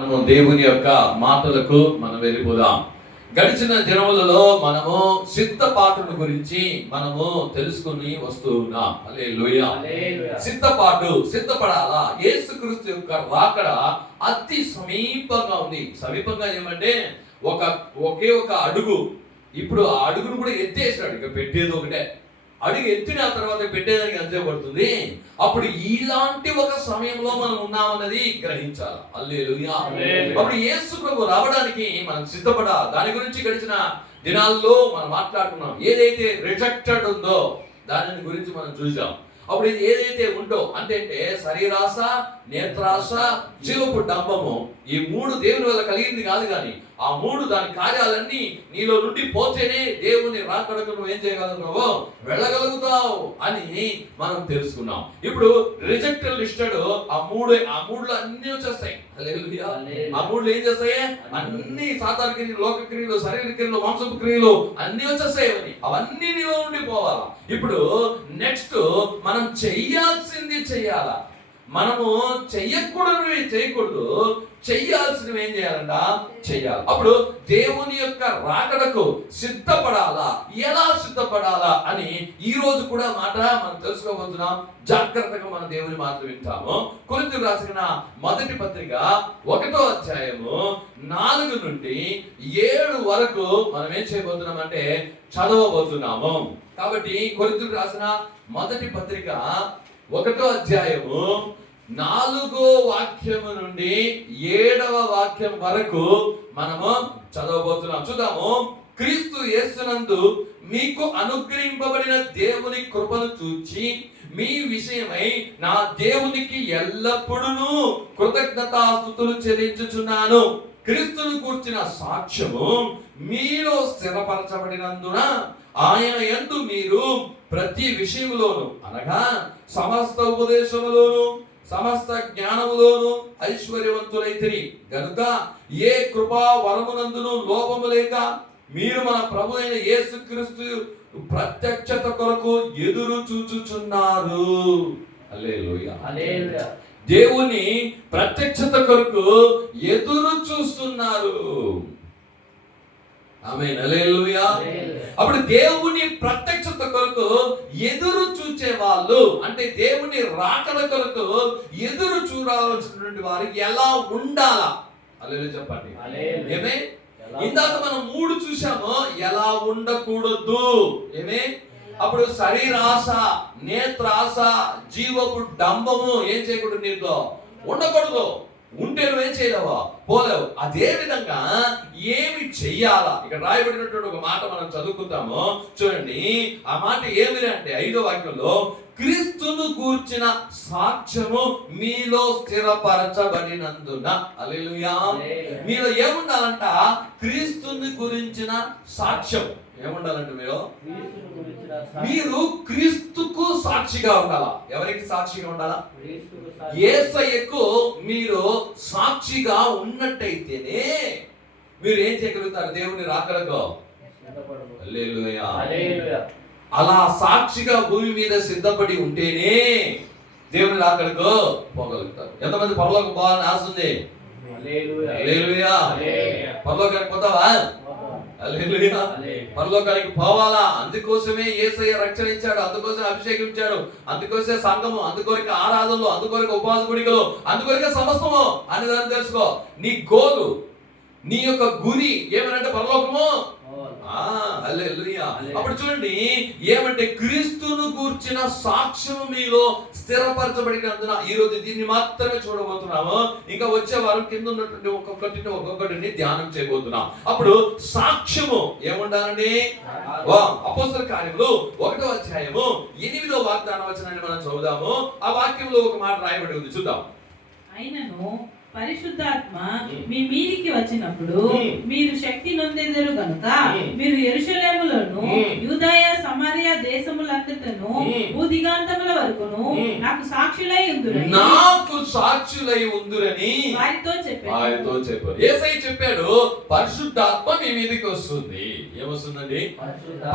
మనము దేవుని యొక్క మాటలకు మనం వెళ్ళిపోదాం. గడిచిన దినములలో మనము సిద్ధపాటుల గురించి మనము తెలుసుకుని వస్తూ ఉన్నాం. హల్లెలూయా. సిద్ధపడాలా. యేసుక్రీస్తు యొక్క రాకడ అతి సమీపంగా ఉంది. సమీపంగా ఏమంటే ఒకే ఒక అడుగు. ఇప్పుడు ఆ అడుగును కూడా ఎత్తేసాడు. ఇక పెట్టేది ఒకటే. అడుగు ఎత్తిన తర్వాత పెట్టేదానికి అంతే పడుతుంది. అప్పుడు ఇలాంటి ఒక సమయంలో మనం ఉన్నామన్నది గ్రహించాలి. హల్లెలూయా. అప్పుడు యేసు ప్రభు రావడానికి మనం సిద్ధపడాలి. దాని గురించి గడిచిన దినాల్లో మనం మాట్లాడుకున్నాం. ఏదైతే రిజెక్టెడ్ ఉందో దాని గురించి మనం చూసాం. అప్పుడు ఇది ఏదైతే ఉందో అంటే శరీరాశ, నేత్రాశ, జీవపు డంబము, ఈ మూడు దేవుని వల్ల కలిగింది కాదు. కానీ ఆ మూడు దాని కార్యాలన్నీ నీలో నుండి పోతేనే దేవుని రాకడకు నువ్వు ఏం చేయగలుగుతావో వెళ్ళగలుగుతావు అని మనం తెలుసుకున్నాం. ఇప్పుడు రిజెక్టెడ్ లిస్టెడ్ ఆ మూడులో అన్ని వచ్చేస్తాయి. ఆ మూడులో ఏం చేస్తాయి? అన్ని సాధారణ క్రియలు, లోక క్రియలు, శరీర క్రియలు, మాంసపు క్రియలు అన్ని వచ్చేస్తాయి. అవన్నీ నీలో నుండి పోవాలా. ఇప్పుడు నెక్స్ట్ మనం చెయ్యాల్సింది చెయ్యాలా. మనము చెయ్యకూడనివి చేయకూడదు, చెయ్యాల్సినవి ఏం చేయాలంట? చెయ్యాలి. అప్పుడు దేవుని యొక్క రాకడకు సిద్ధపడాలా. ఎలా సిద్ధపడాలా అని ఈ రోజు కూడా మాట మనం తెలుసుకోబోతున్నాం. జాగ్రత్తగా మన దేవుని మాటలు వింటాము. కొరింథీయులకు రాసిన మొదటి పత్రిక 1వ అధ్యాయము 4 నుండి 7 వరకు మనం ఏం చేయబోతున్నాం అంటే చదవబోతున్నాము. కాబట్టి కొరింథీయులకు రాసిన మొదటి పత్రిక 1వ అధ్యాయము 4వ వాక్యము నుండి 7వ వాక్యం వరకు మనము చదవబోతున్నాం. చూద్దాము. క్రీస్తు యేసునందు మీకు అనుగ్రహింపబడిన దేవుని కృపను చూచి మీ విషయమై నా దేవునికి ఎల్లప్పుడూ కృతజ్ఞతాస్తుతులు చెల్లించుచున్నాను. క్రీస్తును గూర్చిన సాక్ష్యము మీలో స్థిరపరచబడినందున ఆయన యందు మీరు ప్రతి విషయములోను అనగా సమస్త ఉపదేశములోను సమస్త జ్ఞానములోను ఐశ్వర్యవంతులైతిరి గనుక ఏ కృపా వరమునందును లోపము లేక మీరు మన ప్రభు అయిన యేసుక్రీస్తు ప్రత్యక్షత కొరకు ఎదురు చూచుచున్నారు. హల్లెలూయా. హల్లెలూయా. దేవుని ప్రత్యక్షత కొరకు ఎదురు చూస్తున్నారు. ఆమేన్. హల్లెలూయా. అప్పుడు దేవుని ప్రత్యక్షత కొరకు ఎదురు చూచే వాళ్ళు అంటే దేవుని రాకడ కొరకు ఎదురు చూడాల్సినటువంటి వారు ఎలా ఉండాలా? హల్లెలూయా చెప్పండి. ఏమే ఇందాక మనం 3 చూసాము. ఎలా ఉండకూడదు. ఏమే అప్పుడు శరీరాశ, నేత్రాశ, జీవపు డంబము ఏం చేయకూడదు. నీతో ఉండకూడదు. ఉంటే నువ్వేం చేయలేవా? పోలేవు. అదే విధంగా ఏమి చెయ్యాలా? ఇక్కడ రాయబడినటువంటి ఒక మాట మనం చదువుకుంటాము. చూడండి. ఆ మాట ఏమి అంటే 5వ వాక్యంలో క్రీస్తును గూర్చిన సాక్ష్యము మీలో స్థిరపరచబడినందున. హల్లెలూయా. మీలో ఏముండాలంట? క్రీస్తుని గురించిన సాక్ష్యం. ఏముండాలంటే మీరు క్రీస్తుకు సాక్షిగా ఉండాలా. ఎవరికి సాక్షిగా ఉండాలా? యేసయ్యకు మీరు సాక్షిగా ఉన్నట్టయితేనే మీరు ఏం చేయగలుగుతారు? దేవుని రాకడకు. హల్లెలూయా. అలా సాక్షిగా భూమి మీద సిద్ధపడి ఉంటేనే దేవుని రాకడకు పోగలుగుతారు. ఎంతమంది పరలోకం పోవాలని ఆశ ఉంది? హల్లెలూయా. పరలోకానికి పోతావా? హల్లెలూయా. పరలోకానికి పోవాలా. అందుకోసమే యేసయ్య రక్షణ ఇచ్చాడు, అందుకోసం అభిషేకించాడు, అందుకోసమే సంఘము, అందుకొరకు ఆరాధనలు, అందుకొరకు ఉపవాస గుడికలు, అందుకొరకే సమస్తము అని దాన్ని తెలుసుకో. నీ గోలు, నీ యొక్క గురి ఏమనంటే పరలోకము. హల్లెలూయా. అప్పుడు చూడండి ఏమంటే క్రీస్తును గూర్చిన సాక్ష్యము మీలో స్థిరపరచబడినందున. ఈ రోజు దీన్ని మాత్రమే చూడబోతున్నాము. ఇంకా వచ్చే వారం కింద ఉన్నటువంటి ఒక్కొక్కటిని ధ్యానం చేయబోతున్నాం. అప్పుడు సాక్ష్యము ఏముండాలండి? అపోస్తల కార్యములు 1వ అధ్యాయము 8వ వాగ్దాన వచనాన్ని మనం చదువుదాము. ఆ వాక్యంలో ఒక మాట రాయబడి ఉంది. చూద్దాం. అయినను పరిశుద్ధాత్మ మీ మీదికి వచ్చినప్పుడు మీరు శక్తి నొందెదరు గనుక మీరు యెరూషలేములోను యూదయ సమరయ దేశములంతటను భూదిగంతముల వరకును నాకు సాక్షులై ఉందురని వారితో చెప్పారు. యేసయ్య చెప్పాడు పరిశుద్ధాత్మ మీ మీదికి వస్తుంది. ఏమొస్తుందండి?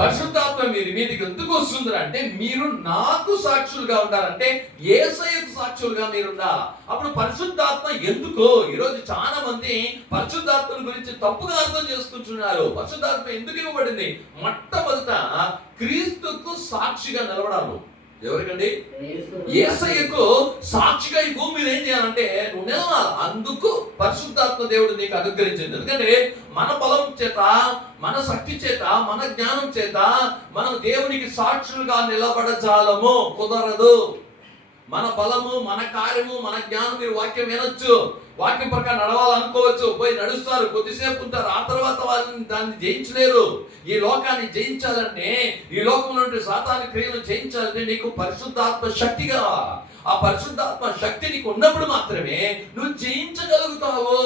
పరిశుద్ధాత్మ మీ మీదికి ఎందుకు వస్తుంది అంటే మీరు నాకు సాక్షులుగా ఉండాలంటే యేసయ్యకు సాక్షులుగా మీరు ఉండాలి. అప్పుడు పరిశుద్ధాత్మ ఎందుకు ఎందుకు ఈరోజు చాలా మంది పరిశుద్ధాత్మ గురించి తప్పుగా అర్థం చేసుకుంటున్నారు. పరిశుద్ధాత్మ ఎందుకు ఇవ్వబడింది? మొట్టమొదట క్రీస్తుకు సాక్షిగా నిలబడాలి. ఎవరికండి? యేసయ్యకు సాక్షిగా ఈ భూమి మీద ఏం చేయాలంటే నువ్వు నిలవాలి. అందుకు పరిశుద్ధాత్మ దేవుడు నీకు అనుగ్రహించింది. ఎందుకంటే మన బలం చేత, మన శక్తి చేత, మన జ్ఞానం చేత మనం దేవునికి సాక్షులుగా నిలబడజాలము, కుదరదు. మన బలము, మన కార్యము, మన జ్ఞానం, మీరు వాక్యం వినొచ్చు, వాక్యం ప్రకారం నడవాలనుకోవచ్చు, పోయి నడుస్తారు, కొద్దిసేపు ఉంటారు, ఆ తర్వాత వాళ్ళని దాన్ని జయించలేరు. ఈ లోకాన్ని జయించాలంటే, ఈ లోకంలో ఉండే సాతాను క్రియలు జయించాలంటే నీకు పరిశుద్ధాత్మ శక్తిగా, ఆ పరిశుద్ధాత్మ శక్తి నీకు ఉన్నప్పుడు మాత్రమే నువ్వు జయించగలుగుతావు.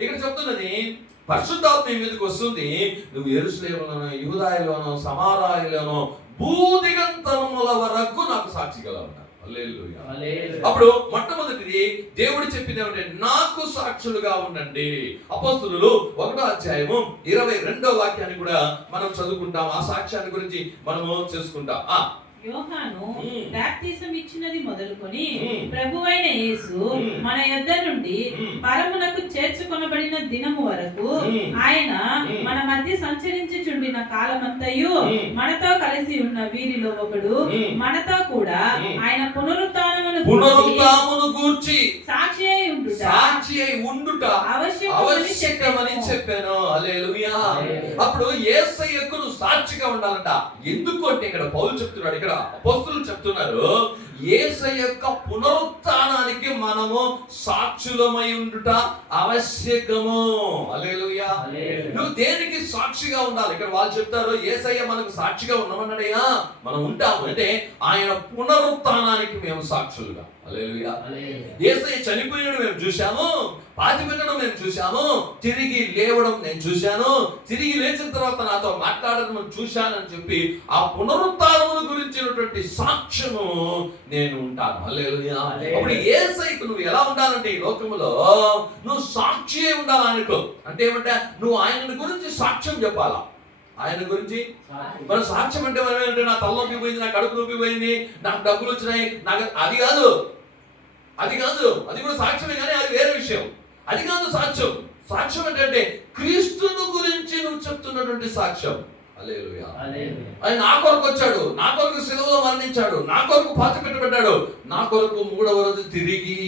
ఇక్కడ చెప్తున్నది పరిశుద్ధాత్మ నీ మీదకి వస్తుంది. నువ్వు యెరూషలేములోనో, యూదాయలోనో, సమారాయలోనో భూదిగంతముల వరకు నాకు సాక్షిగా ఉంటాను. అప్పుడు మొట్టమొదటిది దేవుడు చెప్పింది ఏమంటే నాకు సాక్షులుగా ఉండండి. అపోస్తలులు 1వ అధ్యాయము 22వ వాక్యాన్ని కూడా మనం చదువుకుంటాం. ఆ సాక్ష్యాన్ని గురించి మనము చేసుకుంటాం. యోహాను బాప్తిసం ఇచ్చినది మొదలుకొని ప్రభువైన యేసు మన యొద్ద నుండి పరమునకు చేర్చుకొనబడిన దినము వరకు ఆయన మన మధ్య సంచరించుచుండిన కాలమంతయు మనతో కలిసి ఉన్న వీరిలో ఒకడు, మనతో కూడా ఆయన పునరుత్థానమును గూర్చి సాక్షి అయి ఉండుట అవశ్యకమని చెప్పాను. హల్లెలూయా. అప్పుడు యేసయ్యకు నువ్వు సాక్షిగా ఉండాలంట. ఎందుకు అంటే ఇక్కడ పౌలు చెప్తున్నాడు, ఇక్కడ అపోస్తలులు చెప్తున్నారు, యేసయ్య యొక్క పునరుత్థానానికి మనము సాక్షులమై ఉండుట ఆవశ్యకము. హల్లెలూయా. నువ్వు దేనికి సాక్షిగా ఉండాలి? ఇక్కడ వాళ్ళు చెప్తారు యేసయ్య మనకు సాక్షిగా ఉన్నామన్నాడయ్యా, మనం ఉంటాము అంటే ఆయన పునరుత్థానానికి మేము సాక్షులుగా. హల్లెలూయా. యేసయ్య చనిపోయినప్పుడు మేము చూశాము, పాతిపెట్టడం మేము చూశాము, తిరిగి లేవడం నేను చూశాను, తిరిగి లేచిన తర్వాత నాతో మాట్లాడడం చూశానని చెప్పి ఆ పునరుత్థానమును గురించినటువంటి సాక్ష్యము నేను ఉంటాను. హల్లెలూయా. అప్పుడు యేసయ్యకు నువ్వు ఎలా ఉండాలంటే ఈ లోకములో నువ్వు సాక్షి ఉండాలనుకో. అంటే ఏమంటే నువ్వు ఆయన గురించి సాక్ష్యం చెప్పాలా. ఆయన గురించి మన సాక్ష్యం అంటే మనం ఏంటంటే నా తల నొప్పి పోయింది, నా కడుపు నొప్పి పోయింది, నాకు డబ్బులు వచ్చినాయి, నాకు అది కాదు, అది కాదు. అది కూడా సాక్ష్యమే, కానీ అది వేరే విషయం. అది కాదు సాక్ష్యం. సాక్ష్యం ఏంటంటే క్రీస్తును గురించి నువ్వు చెప్తున్నటువంటి సాక్ష్యం. హల్లెలూయా. ఆయన నా కొరకు వచ్చాడు, నా కొరకు శిలువలో మరణించాడు, నా కొరకు పాతి పెట్టబడ్డాడు, నా కొరకు 3వ రోజు తిరిగి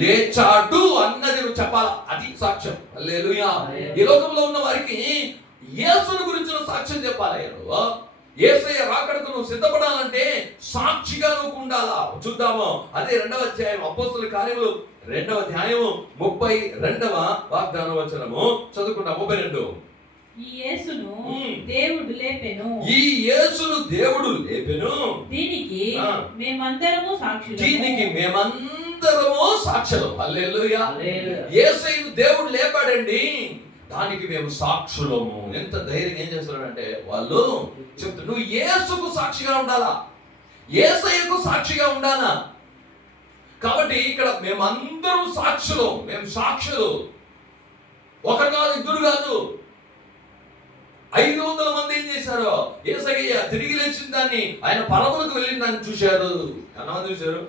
లేచాడు అన్నది నువ్వు చెప్పాలా. అది సాక్ష్యం. హల్లెలూయా. ఈ లోకంలో ఉన్న వారికి యేసుని గురించిన సాక్ష్యం చెప్పాలి. యేసయ్య రాకడకు నువ్వు సిద్ధపడాలంటే సాక్షిగా నువ్వు ఉండాలా. చూద్దాము. అదే 2వ అధ్యాయం అపోస్తలుల కార్యములు 2వ అధ్యాయము 32వ వాగ్దాన వచనము చదువుకుంటాం. 32. ఈ యేసును దేవుడు లేపెను. ఈ యేసును దేవుడు లేపెను. దీనికి మేమందరము సాక్షులు. దీనికి మేమందరము సాక్షులు. హల్లెలూయా. యేసయ్యను దేవుడు లేపాడండి, దానికి మేము సాక్షులము. ఎంత ధైర్యం ఏం చేస్తున్నాడంటే వాళ్ళు చెప్తారు నువ్వు యేసుకు సాక్షిగా ఉండాలా, యేసయ్యకు సాక్షిగా ఉండాలా. కాబట్టి ఇక్కడ మేమందరం సాక్షులు, మేము సాక్షులు. ఒకరు కాదు, ఇద్దరు కాదు, 500 మంది ఏం చేశారు? యేసయ్య తిరిగి లేచిన దాన్ని, ఆయన పరములకు వెళ్ళిన దాన్ని చూశారు. ఎంతమంది చూశారు?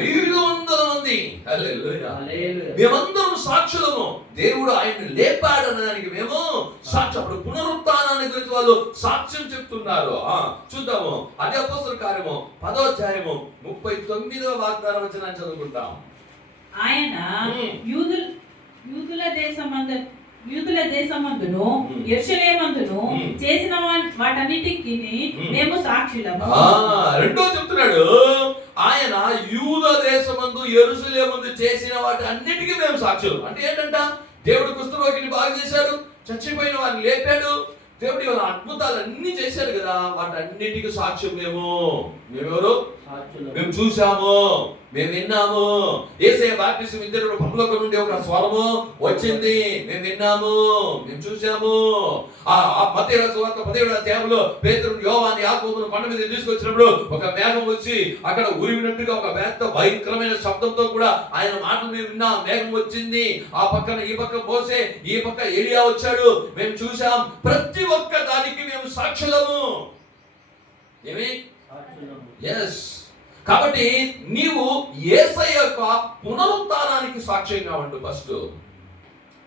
500 మంది. హల్లెలూయా. మేమందరం సాక్షులము. దేవుడు ఆయన్ని లేపాడనడానికి మేము సాక్ష్యం. అప్పుడు పునరుత్థానాన్ని గురించి వాళ్ళు సాక్ష్యం చెప్తున్నారు. చూద్దాము. అదే అపోస్తలుల కార్యము 10వ అధ్యాయము 39వ వాగ్దాన వచనాన్ని చదువుకుంటాం. ఆయన యూదుల దేశమందును యెరూషలేమందును చేసిన వాటన్నిటికి మేము సాక్షులము. రెండో చెప్తున్నాడు, ఆయన యూద దేశమందు యెరూషలేమందు చేసిన వాటి అన్నిటికీ మేము సాక్షులు. అంటే ఏంటంట? దేవుడు కుష్ఠరోగిని బాగు చేశాడు, చచ్చిపోయిన వారిని లేపాడు, దేవుడి వాళ్ళ అద్భుతాలన్నీ చేశాడు కదా, వాటన్నిటికీ సాక్ష్యం మేమెవరు? మేము చూసాము, మేము విన్నాము. యేసయ్య బాప్తిసం ఇద్దరు పరలోకం నుండి ఒక స్వరము వచ్చింది, మేము విన్నాము, మేము చూసాము. మత్తయి సువార్త 17వ అధ్యాయంలో పేతురు, యోహాను, యాకోబును కొండ మీద తీసుకొచ్చినప్పుడు ఒక మేఘం వచ్చి అక్కడ ఉరిమినట్టుగా ఒక పెద్ద భయంకరమైన శబ్దంతో కూడా ఆయన మాటలు మేము విన్నాం. మేఘం వచ్చింది, ఆ పక్కన ఈ పక్క మోసే, ఈ పక్క ఏలియా వచ్చాడు, మేము చూసాం. ప్రతి ఒక్క దానికి మేము సాక్షులము. ఏమి? ఎస్. కాబట్టి నీవు యేసయ్య యొక్క పునరుత్థానానికి సాక్ష్యంగా ఉండు. ఫస్ట్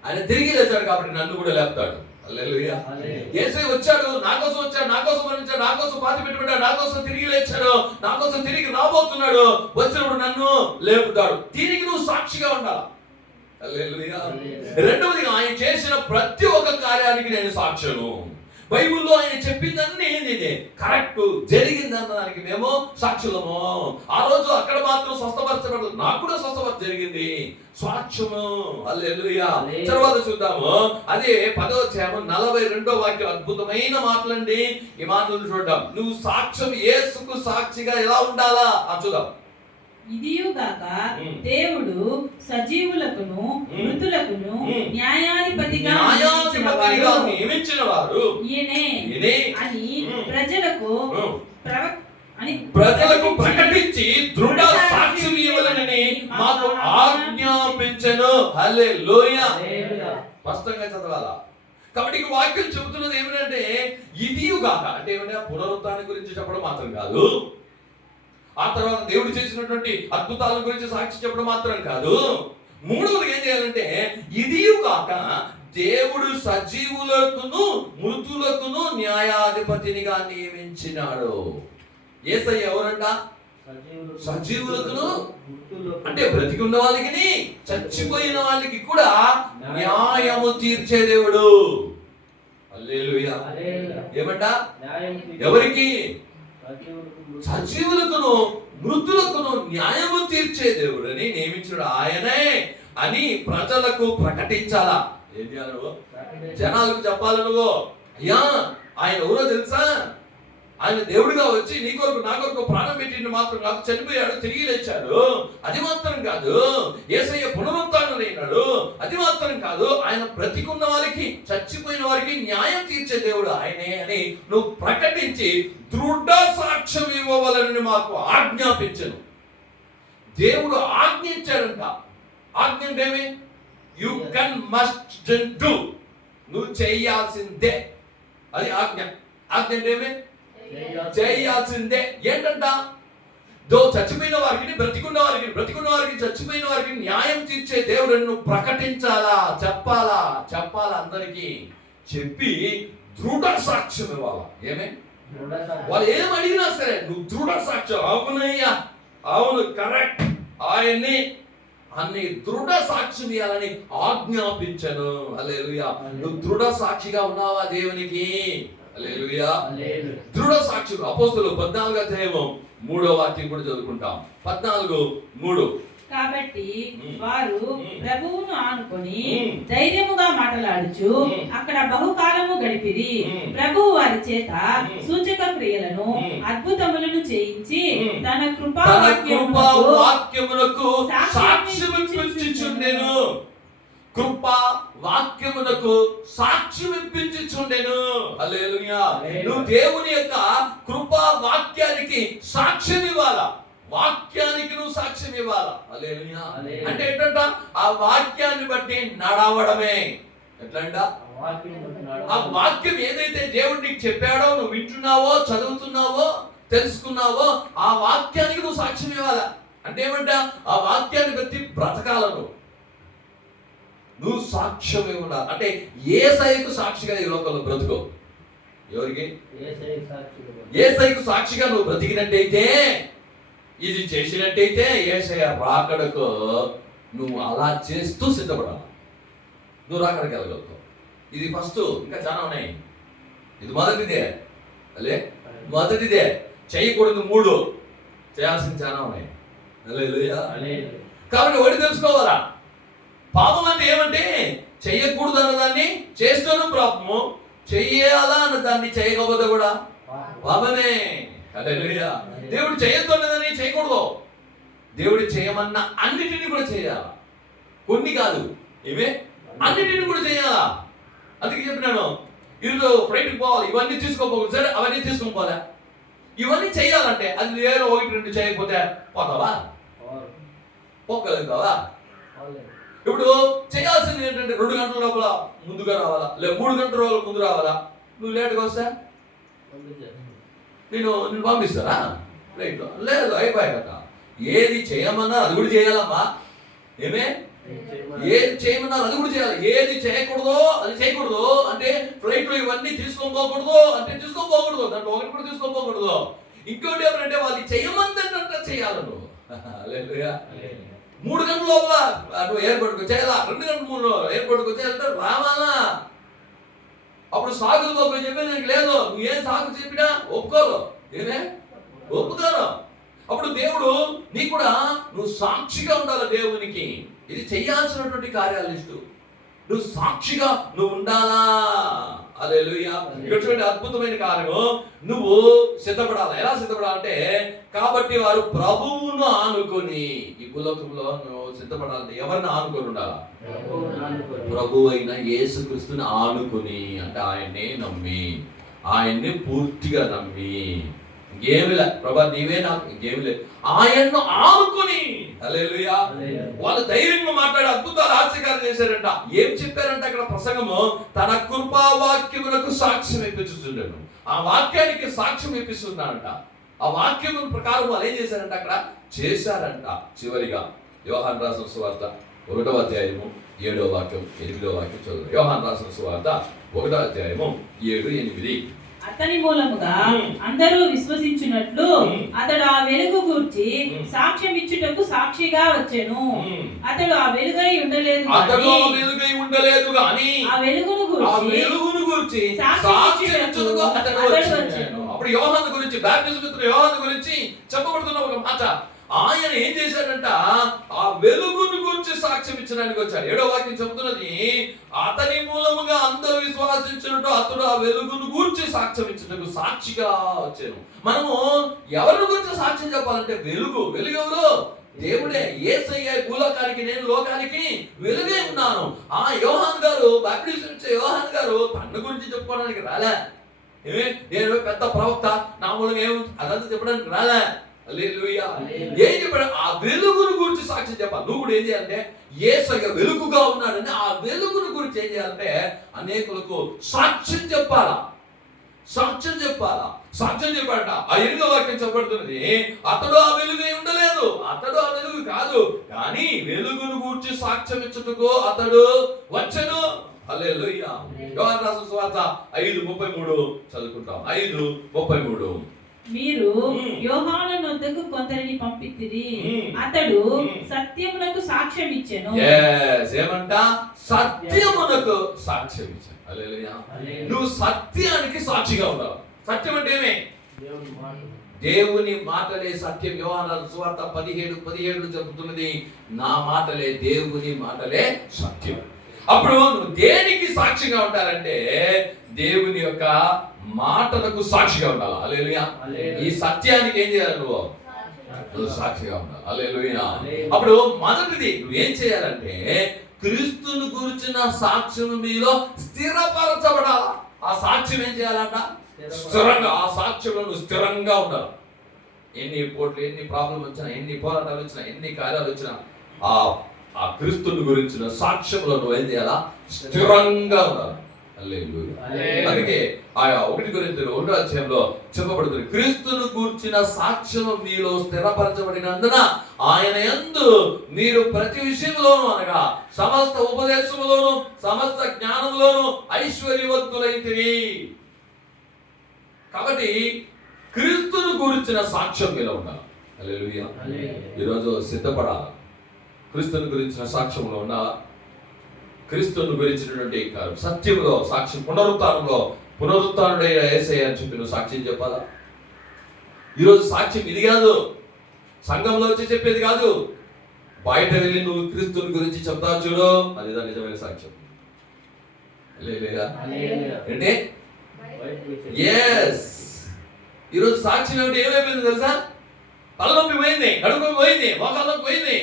ఆయన తిరిగి లేచాడు కాబట్టి నన్ను కూడా లేపుతాడు. హల్లెలూయా. యేసయ్య వచ్చాడు, నా కోసం వచ్చాడు, నా కోసం మరణించాడు, నా కోసం పాతి పెట్టుబడ్డాడు, నా కోసం తిరిగి లేచాడు, నా కోసం తిరిగి రాబోతున్నాడు. వచ్చినప్పుడు నన్ను లేపుతాడు. తిరిగి నువ్వు సాక్షిగా ఉండాలి. హల్లెలూయా. రెండవది, ఆయన చేసిన ప్రతి ఒక్క కార్యానికి నేను సాక్ష్యము. బైబిల్లో ఆయన చెప్పిందన్నీ ఏంటి కరెక్ట్ జరిగిందన్నదానికి మేము సాక్షులము. ఆ రోజు అక్కడ మాత్రం స్వస్థపరచబడదు, నాకు కూడా స్వస్థపరచ జరిగింది, సాక్ష్యము. హల్లెలూయా. తర్వాత చూద్దాము, అదే 10వ అధ్యాయం 42వ వాక్యం, అద్భుతమైన మాటలండి. ఈ మాటలను చూద్దాం. నువ్వు సాక్ష్యం, యేసుకు సాక్షిగా ఎలా ఉండాలా చూద్దాం. ఇదియుగాక దేవుడు సజీవులకును మృతులకును న్యాయాధిపతిగా నియమించిన వారు ఈయనే అని ప్రజలకు ప్రకటించి దృఢ సాక్ష్యం ఇవ్వాలని మాకు ఆజ్ఞాపించెను. హల్లెలూయా. స్పష్టంగా చదవాలా. కాబట్టి ఈ వాక్యం చెబుతున్నది ఏమిటంటే ఇదియుగాక అంటే ఏమంటే పునరుత్థానం గురించి చెప్పడం మాత్రం కాదు, ఆ తర్వాత దేవుడు చేసినటువంటి అద్భుతాల గురించి సాక్షి చెప్పడం మాత్రం కాదు. మూడవది ఏం చేయాలంటే ఇదియు కాక దేవుడు సజీవులకును మృతులకును న్యాయాధిపతినిగా నియమించినాడు. యేసయ్య ఎవరంట? సజీవులకును అంటే బ్రతికి ఉన్న వాళ్ళకి చచ్చిపోయిన వాళ్ళకి కూడా న్యాయము తీర్చే దేవుడు. హల్లెలూయా. ఏమంట? ఎవరికి? సజీవులకును మృతులకును న్యాయము తీర్చే దేవుడని నియమించుడు ఆయనే అని ప్రజలకు ప్రకటించాలా. ఏం చేయాలి? జనాలకు చెప్పాలి. నువ్వు అయ్యా ఆయన ఎవరో తెలుసా? ఆయన దేవుడిగా వచ్చి నీ కొరకు నా కొరకు ప్రాణం పెట్టింది మాత్రం కాదు, చనిపోయాడు, తిరిగి లేచాడు, అది మాత్రం కాదు, యేసయ్య పునరుత్థానుడైనాడు, అది మాత్రం కాదు, ఆయన బ్రతికున్న వారికి చచ్చిపోయిన వారికి న్యాయం తీర్చే దేవుడు ఆయనే అని నువ్వు ప్రకటించి దృఢ సాక్ష్యం ఇవ్వవాలని మాకు ఆజ్ఞాపించను. దేవుడు ఆజ్ఞించాడంట. ఆజ్ఞ అంటే యు కెన్ మస్ట్ డూ, నువ్వు చేయాల్సిందే, అది ఆజ్ఞ. ఆజ్ఞ అంటే చేయాల్సిందే. ఏంటంట? చచ్చిపోయిన వారికి బ్రతికున్న వారికి చచ్చిపోయిన వారికి న్యాయం తీర్చే దేవుడిని నువ్వు ప్రకటించాలా, చెప్పాలా అందరికి చెప్పి దృఢ సాక్ష్యం ఇవ్వాలా. ఏమే వాళ్ళు ఏం అడిగినా సరే నువ్వు దృఢ సాక్ష్యం, అవునయ్యా, అవును, కరెక్ట్, ఆయన్ని అన్ని దృఢ సాక్ష్యం ఇవ్వాలని ఆజ్ఞాపించను. హల్లెలూయా. నువ్వు దృఢ సాక్షిగా ఉన్నావా దేవునికి? హల్లెలూయా. దృఢ సాక్షులు. అపోస్తలులు 14వ అధ్యాయం 3వ వాక్యం కూడా చదువుకుంటాం. 14:3. కాబట్టి వారు ప్రభువును ఆనుకొని ధైర్యముగా మాట్లాడుచు అక్కడ బహుకాలము గడిపిరి. ప్రభువు వారి చేత సూచక క్రియలను అద్భుతములను చేయించి తన కృపా వాక్యమునకు సాక్ష్యమిచ్చుచుండెను. కృపా వాక్యమునకు సాక్ష్యమిప్పించుచుండెను. హల్లెలూయా. నువ్వు దేవుని యొక్క కృపా వాక్యానికి సాక్ష్యం ఇవ్వాలా, వాక్యానికి నువ్వు సాక్ష్యం ఇవ్వాలా. హల్లెలూయా. అంటే ఏంటంట? ఆ వాక్యాన్ని బట్టి నడవడమే. ఎట్లంట? ఆ వాక్యం ఏదైతే దేవుడు నీకు చెప్పాడో, నువ్వు వింటున్నావో, చదువుతున్నావో, తెలుసుకున్నావో, ఆ వాక్యానికి నువ్వు సాక్ష్యం ఇవ్వాలా. అంటే ఏమంట? ఆ వాక్యాన్ని బట్టి బ్రతకాలను నువ్వు సాక్ష్యం ఇవ్వాలా. అంటే యేసయ్యకు సాక్షిగా ఈ లోకంలో బ్రతుకో. ఎవరికి? యేసయ్యకు సాక్షిగా నువ్వు బ్రతికినట్టయితే, ఇది చేసినట్టయితే యేసయ్య రాకడకు నువ్వు అలా చేస్తూ సిద్ధపడాలి. నువ్వు రాకడకి వెళ్ళగలుగుతావు. ఇది ఫస్ట్. ఇంకా చాలా ఉన్నాయి. ఇది మొదటిదే. చేయకూడదు 3, చేయాల్సింది చాలా ఉన్నాయి. కాబట్టి ఒకటి తెలుసుకోవాలా, పాపం అంటే ఏమంటే చెయ్యకూడదు అన్నదాన్ని చేస్తూనే పాపము, చెయ్యాలా అన్న దాన్ని చేయకపోతే కూడా పాపమే. హల్లెలూయా. దేవుడు చేయొద్దు అన్నదాన్ని చేయకూడదు. దేవుడు చేయమన్న అన్నిటిని కూడా చేయాలా, కొన్ని కాదు, ఏమే అన్నిటిని కూడా చేయాలా. అందుకే చెప్పినాను, ఈరోజు ఫ్లైట్కి పోవాలి, ఇవన్నీ తీసుకోపోకూడదు, సరే అవన్నీ తీసుకొని పోలే, ఇవన్నీ చేయాలంటే అది వేరే 1-2 చేయకపోతే పోతావా? పోగలుగుతావా? ఇప్పుడు చేయాల్సింది ఏంటంటే 2 గంటల లోపల ముందుగా రావాలా, లేదా 3 గంటల లోపల ముందు రావాలా. నువ్వు లేట్గా వస్తే నేను పంపిస్తారా? ఫ్లైట్లో లేదు, అయిపోయాక ఏది చేయమన్నా అది కూడా చేయాలమ్మా. ఏమే ఏది చేయమన్నారు అది కూడా చేయాలి. ఏది చేయకూడదో అది చేయకూడదు. అంటే ఫ్లైట్ లో ఇవన్నీ తీసుకొని పోకూడదు అంటే తీసుకొని పోకూడదు, దాంట్లో ఒకటి కూడా తీసుకొని పోకూడదు. ఇంకోటి ఏమంటే వాళ్ళు చేయమందంటే చేయాలి నువ్వు. 3 గంటల లోపల నువ్వు ఎయిర్పోర్ట్కి వచ్చేయాలా, 2 గంటల 3 ఎయిర్పోర్ట్కి వచ్చేయాలంటే రావాలా. అప్పుడు సాగులు పోకు చెప్పేది లేదు. నువ్వు ఏం సాగు చెప్పినా ఒప్పుకోరు. ఏమే ఒప్పుకోరు. అప్పుడు దేవుడు నీకు కూడా నువ్వు సాక్షిగా ఉండాలి దేవునికి. ఇది చేయాల్సినటువంటి కార్యాల లిస్టు. నువ్వు సాక్షిగా నువ్వు ఉండాలా. హల్లెలూయా. ఇటువంటి అద్భుతమైన కార్యము నువ్వు సిద్ధపడాలి. ఎలా సిద్ధపడాలంటే, కాబట్టి వారు ప్రభువును ఆనుకొని, ఈ భూలోకంలో నువ్వు సిద్ధపడాలంటే ఎవరిని ఆనుకొని ఉండాలా? ప్రభు అయిన యేసుక్రీస్తుని ఆనుకొని, అంటే ఆయన్నే నమ్మి, ఆయన్ని పూర్తిగా నమ్మి, ఇంకేమిలే ప్రభా నీవే నాకు, ఇంకేమిలే ఆయన్ను ఆనుకొని. హల్లెలూయా. వాళ్ళు ధైర్యంగా మాట్లాడే అద్భుతాలు ఆశ్చర్యాలు చేశారంట. ఏం చెప్పారంటే అక్కడ ప్రసంగము, తన కృపావాక్యములకు సాక్ష్యం ఇప్పించుతున్నాడు. ఆ వాక్యానికి సాక్ష్యం ఇప్పిస్తున్నారంట. ఆ వాక్యము ప్రకారం వాళ్ళు ఏం చేశారంట అక్కడ చేశారంట. చివరిగా యోహాను రాసిన సువార్త 1వ అధ్యాయము 7వ వాక్యం 8వ వాక్యం చదువు. యోహాను రాసిన సువార్త 1వ అధ్యాయము 7, 8. అతని మూలముగా అందరూ విశ్వసించున్నట్లు అతడు ఆ వెలుగు గూర్చి సాక్ష్యం ఇచ్చుటకు సాక్షిగా వచ్చెను. అతడు ఆ వెలుగై ఉండలేదు గాని ఆ వెలుగును గూర్చి సాక్ష్యం ఇచ్చుటకు అతడు వచ్చెను. అప్పుడు యోహాను గురించి, బాప్టిజం యోహాను గురించి చెప్పబడుతున్న ఒక మాట. ఆయన ఏం చేశాడంట, ఆ వెలుగును గురించి సాక్ష్యం ఇచ్చడానికి వచ్చాడు. 7వ వాక్యం చెబుతున్నది, అతని మూలముగా అందరూ విశ్వాసించినట్టు అతడు ఆ వెలుగును గురించి సాక్ష్యం ఇచ్చినట్టు సాక్షిగా వచ్చాను. మనము ఎవరి గురించి సాక్ష్యం చెప్పాలంటే వెలుగు. వెలుగు ఎవరు? దేవుడే. యేసయ్య భూలోకానికి, నేను లోకానికి వెలుగే ఉన్నాను. ఆ యోహాను గారు, బాప్టిజం ఇచ్చే యోహాను గారు తన గురించి చెప్పుకోవడానికి రాలే. నేను పెద్ద ప్రవక్త, నా మూలంగా ఏముంది అదంతా చెప్పడానికి రాలే. హల్లెలూయా. ఏం చెప్పాడు? ఆ వెలుగును గురించి సాక్ష్యం చెప్పాలి. నువ్వు కూడా ఏం చేయాలంటే, యేసయ్య వెలుగుగా ఉన్నాడని ఆ వెలుగును గురించి ఏం చేయాలంటే అనేకులకు సాక్ష్యం చెప్పాలా. సాక్ష్యం చెప్పాలా. సాక్ష్యం చెప్పాడట. ఆ 8వ వాక్యం చెప్పబడుతున్నది, అతడు ఆ వెలుగు ఉండలేదు, అతడు ఆ వెలుగు కాదు, కానీ వెలుగును గురించి సాక్ష్యం ఇచ్చుటకు అతడు వచ్చెను. హల్లెలూయా. యోహాను రాసిన సువార్త 5:33 చదువుకుంటాం. 5:33. మీరు యోహాను నొద్దకు కొందరిని పంపితిరి, అతడు సత్యమునకు సాక్ష్యం ఇచ్చెను. ఏమంట? సత్యమునకు సాక్ష్యం ఇచ్చాను. హల్లెలూయా. నువ్వు సత్యానికి సాక్షిగా ఉండాలి. సత్యం అంటే ఏమే? దేవుని మాటలే సత్యం. యోహాను సువార్త 17:17 చెబుతున్నది, నా మాటలే, దేవుని మాటలే సత్యం. అప్పుడు నువ్వు దేనికి సాక్షిగా ఉండాలంటే దేవుని యొక్క మాటలకు సాక్షిగా ఉండాలి. హల్లెలూయా. ఈ సత్యానికి ఏం చేయాలి? నువ్వు సాక్షిగా ఉండాలి. హల్లెలూయా. అప్పుడు మొదటిది నువ్వేం చేయాలంటే, క్రీస్తును గురించిన సాక్ష్యం మీలో స్థిరపరచబడాలి. ఆ సాక్ష్యం ఏం చేయాలంట? స్థిరంగా. ఆ సాక్ష్యంలో నువ్వు స్థిరంగా ఉండాలి. ఎన్ని పోట్లు, ఎన్ని ప్రాబ్లం వచ్చినా, ఎన్ని పోరాటాలు వచ్చినా, ఎన్ని కార్యాలు వచ్చినా, ఆ క్రీస్తుని గురించిన సాక్ష్యంలో నువ్వు ఏం చేయాలా? స్థిరంగా ఉండాలి. అందుకే ఆ 1 కొరింథీయులు 1వ అధ్యాయంలో చెప్పబడుతుంది, క్రీస్తును గూర్చిన సాక్ష్యం మీలో స్థిరపరచబడినందున ఆయన యందు మీరు ప్రతి విషయంలోనూ, అనగా సమస్త ఉపదేశములోను సమస్త జ్ఞానములోను ఐశ్వర్యవంతులైతిరి. కాబట్టి క్రీస్తును గూర్చిన సాక్ష్యం మీలో ఉండాలి. హల్లెలూయా. ఈరోజు సిద్ధపడాలి. క్రీస్తుని గురించిన సాక్ష్యంలో ఉన్న, క్రీస్తుని గురించినటువంటి సత్యంలో సాక్ష్యం, పునరుత్థానుడైన యేసయ్య అని చెప్పి నువ్వు సాక్ష్యం చెప్పాలా. ఈరోజు సాక్ష్యం ఇది కాదు, సంఘంలో వచ్చి చెప్పేది కాదు, బయట వెళ్ళి నువ్వు క్రీస్తుని గురించి చెప్తావు చూడు, అది నిజమైన సాక్ష్యం. అంటే ఎస్, ఈరోజు సాక్ష్యం ఏమిటి? ఏమైపోయింది తెలుసా? తలనొప్పి పోయింది, కడుపు పోయింది, మోకాళ్ళకి పోయింది,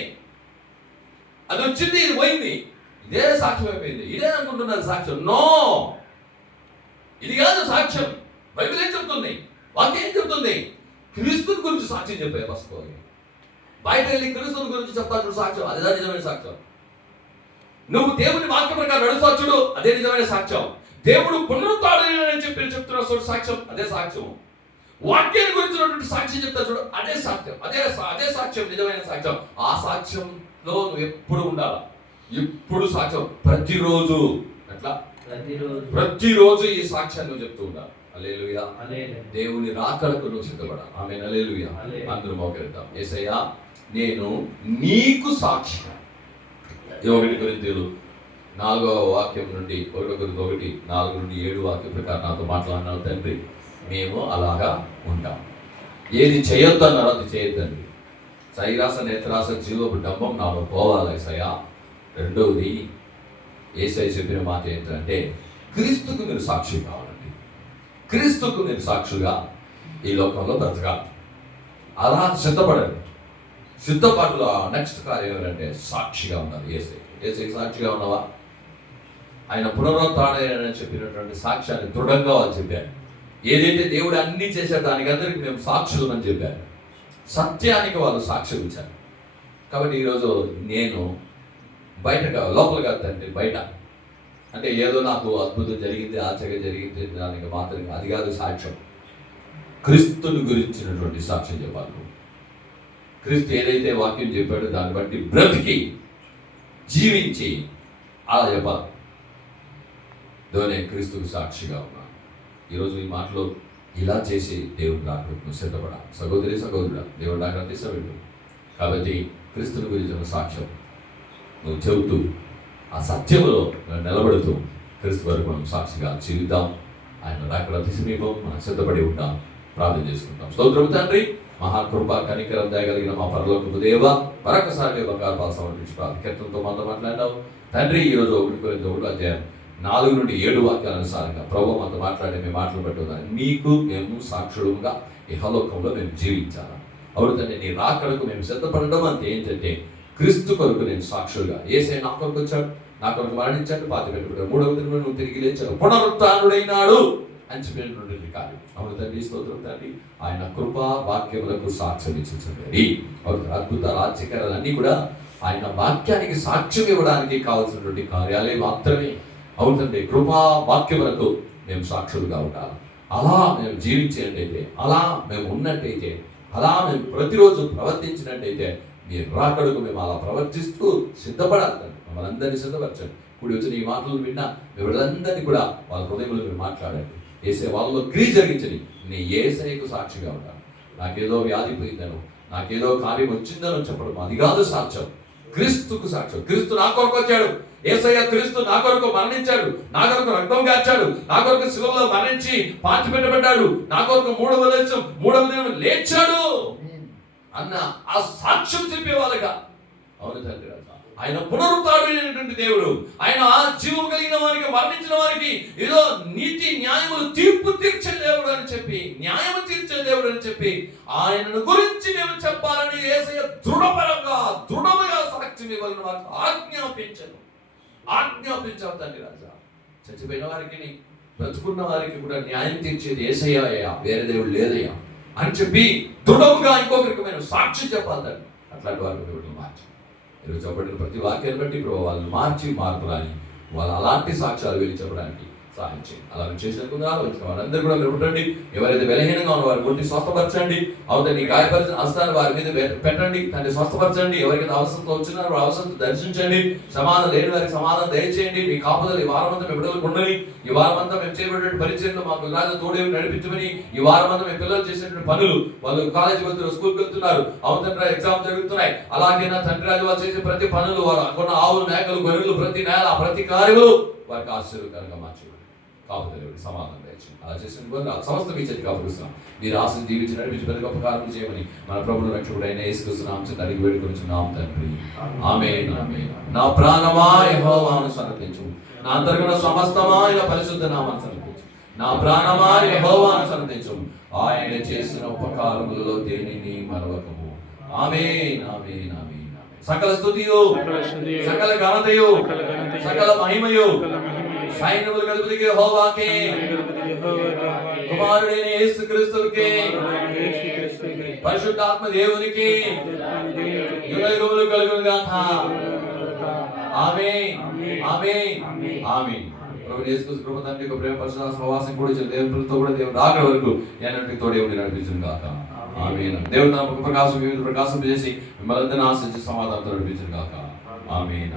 అది వచ్చింది, ఇది పోయింది, ఇదే సాక్ష్యం అయిపోయింది. ఇదే అనుకుంటున్నారు సాక్ష్యం. నో, ఇది కాదు సాక్ష్యం. బైబిల్ ఏం చెప్తుంది? వాక్యం ఏం చెప్తుంది? క్రీస్తుని గురించి సాక్ష్యం చెప్పే వస్తుంది. బయట వెళ్ళి క్రీస్తుని గురించి చెప్తాడు సాక్ష్యం, అదే నిజమైన సాక్ష్యం. నువ్వు దేవుని వాక్యం ప్రకారం నడుస్తావు చూడు, అదే నిజమైన సాక్ష్యం. దేవుడు పునరుత్థానుడని చెప్పి చెప్తున్న సాక్ష్యం, అదే సాక్ష్యం. వాక్యాన్ని గురించినటువంటి సాక్ష్యం చెప్తా చూడు, అదే సాక్ష్యం, అదే సాక్ష్యం, నిజమైన సాక్ష్యం. ఆ సాక్ష్యంలో నువ్వు ఎప్పుడు ఉండాలి, ఎప్పుడు సాక్ష్యం, ప్రతిరోజు అట్లా ప్రతిరోజు ఈ సాక్ష్యాన్ని నువ్వు చెప్తూ ఉండాలి. హల్లెలూయా. దేవుని రాకడకు నువ్వు సిద్ధపడాలి. ఆమేన్. హల్లెలూయా. అందరూ మోకరిద్దాం. యేసయ్యా, నేను నీకు సాక్షి. 1 కొరింథీయులు 4వ వాక్యం నుండి 1 కొరింథీయులు 1:4 నుండి 7 వాక్యం ప్రకారం నాతో మాట్లాడినావు తండ్రి. మేము అలాగా ఉంటాం. ఏది చేయొద్దన్నారో అది చేయొద్దండి. సైరాస నేత్రాస జీవపు డంబం నాలో పోవాలి యేసయ్యా. రెండవది యేసయ్య చెప్పిన మాట ఏంటంటే, క్రీస్తుకు మీరు సాక్షి కావాలండి. క్రీస్తుకు మీరు సాక్షులుగా ఈ లోకంలో బ్రతకాలి. అలా సిద్ధపడండి. సిద్ధపాటులో నెక్స్ట్ కార్యం ఏంటంటే సాక్షిగా ఉండాలి. యేసయ్యకి సాక్షిగా ఉన్నావా? ఆయన పునరుత్థానని చెప్పినటువంటి సాక్ష్యాన్ని దృఢంగా వాళ్ళు చెప్పారు. ఏదైతే దేవుడు అన్ని చేశాడు దానికి అందరికీ మేము సాక్షులు అని చెప్పారు. సత్యానికి వాళ్ళు సాక్ష్యం ఇచ్చారు. కాబట్టి ఈరోజు నేను బయటగా లోపలగా తండ్రి బయట అంటే ఏదో నాకు అద్భుతం జరిగింది, ఆశ్చర్యం జరిగింది దానికి మాత్రమే అది కాదు సాక్ష్యం. క్రీస్తుని గురించినటువంటి సాక్ష్యం చెప్పాలి. క్రీస్తు ఏదైతే వాక్యం చెప్పాడో దాన్ని బట్టి బ్రతికి జీవించి అలా చెప్పాలి. దేవునే క్రీస్తుకు సాక్షిగా ఉన్నాను. ఈరోజు ఈ మాటలో ఇలా చేసి దేవుడు రాకడకు సిద్ధపడాలి. సహోదరి సహోదరుడా, దేవుడు రాకడ తీసుకోబెట్టు. కాబట్టి క్రీస్తుని గురించిన సాక్ష్యం నువ్వు చెబుతూ ఆ సత్యంలో నిలబడుతూ క్రీస్తు వరకు మనం సాక్షిగా జీవిద్దాం. ఆయన రాకడ అతి సమీపం, మనం సిద్ధపడి ఉంటాం. ప్రార్థన చేసుకుంటాం. స్తోత్రం తండ్రి, మహాకృప కనికరం దయగలిగిన మా పరలోకపు దేవ, మరొకసారి బంగారు సమర్పించి ప్రార్థనతో మనతో మాట్లాడినావు తండ్రి. ఈరోజు 1 కొరింథీయులు 4 నుండి 7 వాక్యాల అనుసారంగా ప్రభు మనతో మాట్లాడే మేము మాటలు పెట్టుకుందాం. మీకు మేము సాక్షులుగా ఇహలోకంలో మేము జీవించాలి. అవును తండ్రి, నీ రాకడకు మేము సిద్ధపడడం అంటే ఏంటంటే క్రీస్తు కొరకు నేను సాక్షులుగా. యేసయ్య నా కొరకు వచ్చాడు, నా కొరకు మరణించాడు, పాతి పెట్టుకుంటాడు, 3వ దినం నువ్వు తిరిగి లేచాడు, పునరుత్థానుడైనాడు అని చెప్పినటువంటి కార్యం. అవును తండ్రి, స్తోత్రం తండ్రి. ఆయన కృపా వాక్యములకు సాక్ష్యం ఇచ్చింది. అద్భుతాలు ఆశ్చర్యాలు అన్నీ కూడా ఆయన వాక్యానికి సాక్ష్యం ఇవ్వడానికి కావాల్సినటువంటి కార్యాలే మాత్రమే. అవునండి, కృపా వాక్యములకు మేము సాక్షులుగా ఉండాలి. అలా మేము జీవించినట్టయితే, అలా మేము ఉన్నట్టయితే, అలా మేము ప్రతిరోజు ప్రవర్తించినట్టయితే మీరు రాకడకు మేము అలా ప్రవర్తిస్తూ సిద్ధపడాలి. మమ్మల్ని అందరినీ సిద్ధపరచండి. కూడి వచ్చిన ఈ మాటలు విన్నా వీళ్ళందరినీ కూడా వాళ్ళ హృదయంలో మీరు మాట్లాడండి. ఏసే వాళ్ళలో క్రియ జరిగించండి. నీ యేసయ్యకు సాక్షిగా ఉంటాను. నాకేదో వ్యాధి పోయిందను, నాకేదో కార్యం వచ్చిందనో చెప్పడం అది కాదు సాక్ష్యం. క్రీస్తుకు సాక్ష్యం. క్రీస్తు నా కొరకు వచ్చాడు. యేసయ్య క్రీస్తు నా కొరకు మరణించాడు, నా కొరకు రక్తం కార్చాడు, నా కొరకు శిలువలో మరణించి పాతి పెట్టబడ్డాడు, నా కొరకు 3వ దినం లేచాడు అన్న ఆ సాక్ష్యం చెప్పే వాళ్ళగా. అవును తండ్రి, ఆయన పునరుత్థానుడైనటువంటి దేవుడు. ఆయన జీవం కలిగిన వారికి, మరణించిన వారికి ఏదో నీతి న్యాయములు తీర్పు తీర్చే దేవుడు అని చెప్పి, న్యాయము తీర్చే దేవుడు అని చెప్పి ఆయనను గురించి మేము చెప్పాలని యేసయ్య దృఢముగా సాక్ష్యం ఇవ్వాలని వారికి ఆజ్ఞాపించావు తండ్రి రాజా. చచ్చిపోయిన వారికి, బ్రతుకున్న వారికి కూడా న్యాయం తీర్చేది యేసయ్యా, వేరే దేవుడు లేదయ్యా అని చెప్పి దృఢముగా ఇంకొకరికి మేము సాక్షి చెప్పాలి తండ్రి. అట్లాంటి వారికి మార్చి ఈరోజు చెప్పబడిన ప్రతి వాక్యాన్ని బట్టి ఇప్పుడు వాళ్ళని మార్పురాని వాళ్ళు అలాంటి సాక్ష్యాలు వెళ్ళి చెప్పడానికి సహాయం చేయండి. అలా చేసినందుకు ఆలోచించిన వారందరూ కూడా మీరు ఉండండి. ఎవరైతే బలహీనంగా ఉన్న వారి గురించి స్వస్థపరచండి. అవుతాయి నీ గాయపరిచిన హస్తాన్ని వారి మీద పెట్టండి, తండ్రి స్వస్థపరచండి. ఎవరికైతే అవసరంతో వచ్చినారో అవసరంతో దర్శించండి. సమాధానం లేని వారికి సమాధానం దయచేయండి. మీ కాపుదలు ఈ వారం అంతా మేము బిడ్డలకు ఉండని, ఈ వారం అంతా మేము చేయబడే పరిచయంలో మాకు రాజు తోడేవి నడిపించమని, ఈ వారం అంతా మేము పిల్లలు చేసేటువంటి పనులు, వాళ్ళు కాలేజీకి వెళ్తున్నారు, స్కూల్కి వెళ్తున్నారు, అవుతండ్రి ఎగ్జామ్ జరుగుతున్నాయి, అలాగే నా తండ్రి రాజు వాళ్ళు చేసే ప్రతి పనులు, వాళ్ళు కొన్న ఆవులు, మేకలు, గొర్రెలు, ప్రతి నేల, ప్రతి కార్యము వారికి ఆశీర్వాదంగా మార్చి కాపుదలు సమాధానం దయచేయండి. అలా చేసిన సమస్త మీ చేతికి అప్పగిస్తున్నాం. మీరు ఆశను దీవించి నడిపించి పెద్ద గొప్ప కార్యం చేయమని మన ప్రభువును రక్షకుడు అయిన యేసుక్రీస్తు నామమున అడిగి వేడుకొనుచున్నాం తండ్రి. ఆమేన్, ఆమేన్. నా ప్రాణమా యెహోవాను సమర్పించు, నా అంతరంగ సమస్తమా ఆయన పరిశుద్ధ నామాన్ని సమర్పించు. నా ప్రాణమా యెహోవాను సమర్పించు, ఆయన చేసిన ఉపకారములలో దేనిని మరవకము. ఆమేన్, ఆమేన్, ఆమేన్. సకల స్తుతియు, సకల ఘనతయు, సకల మహిమయు సైన్యములకు అధిపతికి యెహోవాకే, కుమారుడైన యేసుక్రీస్తుకే, పరిశుద్ధాత్మ దేవునికి యుగయుగములు కలుగును గాక. ఆమేన్, ఆమేన్, ఆమేన్. ప్రభు యేసుక్రీస్తు కృప తండ్రి యొక్క ప్రేమ పరిశుద్ధ సహవాసం కూడా దేవునితో కూడా దేవుని రాకడ వరకు ఎన్నటితో దేవుని నడిపించును గాక. ఆమేన్. దేవుని నామముకు ప్రకాశం చేసి మిమ్మల్ని ఆశించి సమాధానంతో నడిపించును గాక. ఆమేన్.